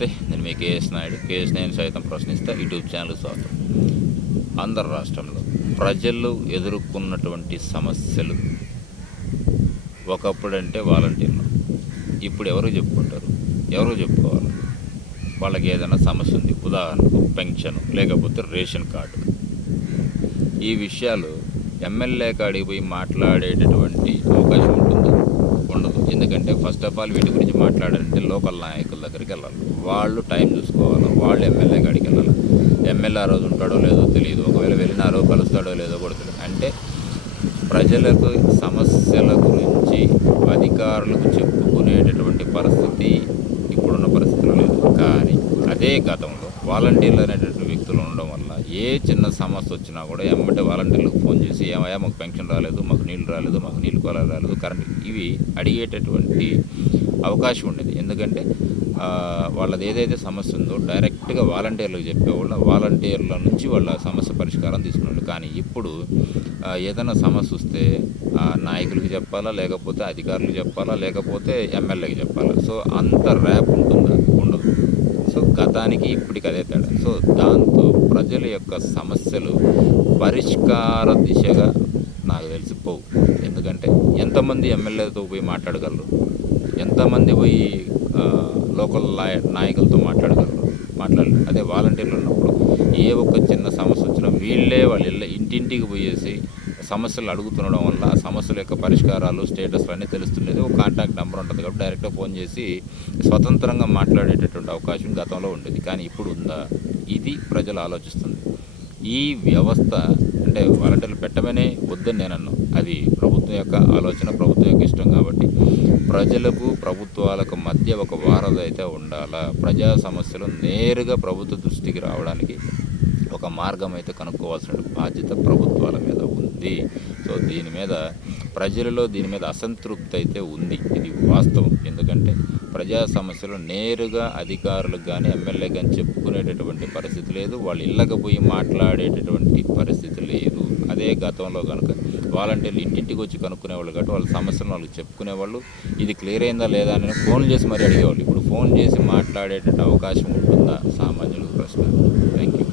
నేను మీ KS Naidu. KS నేను సైతం ప్రశ్నిస్తా యూట్యూబ్ ఛానల్ స్వాగతం. ఆంధ్ర రాష్ట్రంలో ప్రజలు ఎదుర్కొన్నటువంటి సమస్యలు ఒకప్పుడంటే వాలంటీర్లు, ఇప్పుడు ఎవరు చెప్పుకుంటారు? ఎవరు చెప్పుకోవాలి? వాళ్ళకి ఏదైనా సమస్య ఉంది, ఉదాహరణకు పెన్షన్ లేకపోతే రేషన్ కార్డు, ఈ విషయాలు ఎమ్మెల్యే కాడికి పోయి మాట్లాడేటటువంటి అవకాశం ఉంటుందా? ఉండదు. ఎందుకంటే ఫస్ట్ ఆఫ్ ఆల్ వీటి గురించి మాట్లాడాలంటే లోకల్ నాయకుల దగ్గరికి వెళ్ళాలి. వాళ్ళు టైం చూసుకోవాలి. వాళ్ళు ఎమ్మెల్యే కాడికి వెళ్ళాలి. ఎమ్మెల్యే ఆ రోజు ఉంటాడో లేదో తెలియదు. ఒకవేళ వెళ్ళినారో కలుస్తాడో లేదో కూడా తెలియదు. అంటే ప్రజలకు సమస్యల గురించి అధికారులకు చెప్పుకునేటటువంటి పరిస్థితి ఇప్పుడున్న పరిస్థితులు లేదు. కానీ అదే గతంలో వాలంటీర్లు అనేటటువంటి వ్యక్తులు ఉండడం వల్ల ఏ చిన్న సమస్య వచ్చినా కూడా ఎమ్మటే వాలంటీర్లకు ఫోన్ చేసి ఏమయ్యా మాకు పెన్షన్ రాలేదు, మాకు నీళ్ళు రాలేదు, మాకు నీళ్ళు కొలాలు రాలేదు, కరెంట్, ఇవి అడిగేటటువంటి అవకాశం ఉండేది. ఎందుకంటే వాళ్ళది ఏదైతే సమస్య ఉందో డైరెక్ట్గా వాలంటీర్లకు చెప్పేవాళ్ళు, వాలంటీర్ల నుంచి వాళ్ళ సమస్య పరిష్కారం తీసుకునేవాళ్ళు. కానీ ఇప్పుడు ఏదైనా సమస్య వస్తే నాయకులకి చెప్పాలా, లేకపోతే అధికారులకు చెప్పాలా, లేకపోతే ఎమ్మెల్యేకి చెప్పాలా. సో అంత ర్యాప్ ఉంటుందా? ఉండదు. సో గతానికి ఇప్పటికి అదే తేడా. సో దాంతో ప్రజల యొక్క సమస్యలు పరిష్కార దిశగా నాకు తెలిసిపోవు. ఎందుకంటే ఎంతమంది ఎమ్మెల్యేతో పోయి మాట్లాడగలరు, ఎంతమంది పోయి లోకల్ నాయకులతో మాట్లాడగలరు? మాట్లాడలేరు. అదే వాలంటీర్లు ఉన్నప్పుడు ఏ ఒక్క చిన్న సమస్య వచ్చినా వీళ్ళే వాళ్ళ ఇంటింటికి పోయేసి సమస్యలు అడుగుతుండడం వల్ల ఆ సమస్యల యొక్క పరిష్కారాలు, స్టేటస్లు అన్నీ తెలుస్తుండేది. ఒక కాంటాక్ట్ నెంబర్ ఉంటుంది కాబట్టి డైరెక్ట్గా ఫోన్ చేసి స్వతంత్రంగా మాట్లాడేటటువంటి అవకాశం గతంలో ఉండేది. కానీ ఇప్పుడు ఉందా? ఇది ప్రజలు ఆలోచిస్తుంది. ఈ వ్యవస్థ అంటే వాలంటీర్లు పెట్టమనే వద్దని నేను అన్నాను. అది ప్రభుత్వం యొక్క ఆలోచన, ప్రభుత్వం యొక్క ఇష్టం. కాబట్టి ప్రజలకు ప్రభుత్వాలకు మధ్య ఒక వారధి అయితే ఉండాలా. ప్రజా సమస్యలు నేరుగా ప్రభుత్వ దృష్టికి రావడానికి ఒక మార్గం అయితే కనుక్కోవాల్సిన బాధ్యత ప్రభుత్వాల మీద ఉంది. సో దీని మీద ప్రజలలో దీని మీద అసంతృప్తి అయితే ఉంది. ఇది వాస్తవం. ఎందుకంటే ప్రజా సమస్యలు నేరుగా అధికారులకు కానీ ఎమ్మెల్యే కానీ చెప్పుకునేటటువంటి పరిస్థితి లేదు. వాళ్ళు ఇళ్ళకి పోయి మాట్లాడేటటువంటి పరిస్థితి లేదు. అదే గతంలో కనుక వాలంటీర్లు ఇంటింటికి వచ్చి కనుక్కునేవాళ్ళు కాబట్టి వాళ్ళ సమస్యలను వాళ్ళకి చెప్పుకునేవాళ్ళు. ఇది క్లియర్ అయిందా లేదా అని ఫోన్ చేసి మరి అడిగేవాళ్ళు. ఇప్పుడు ఫోన్ చేసి మాట్లాడేటటువంటి అవకాశం ఉంటుందా? సామాన్యులకు ప్రశ్న. Thank you.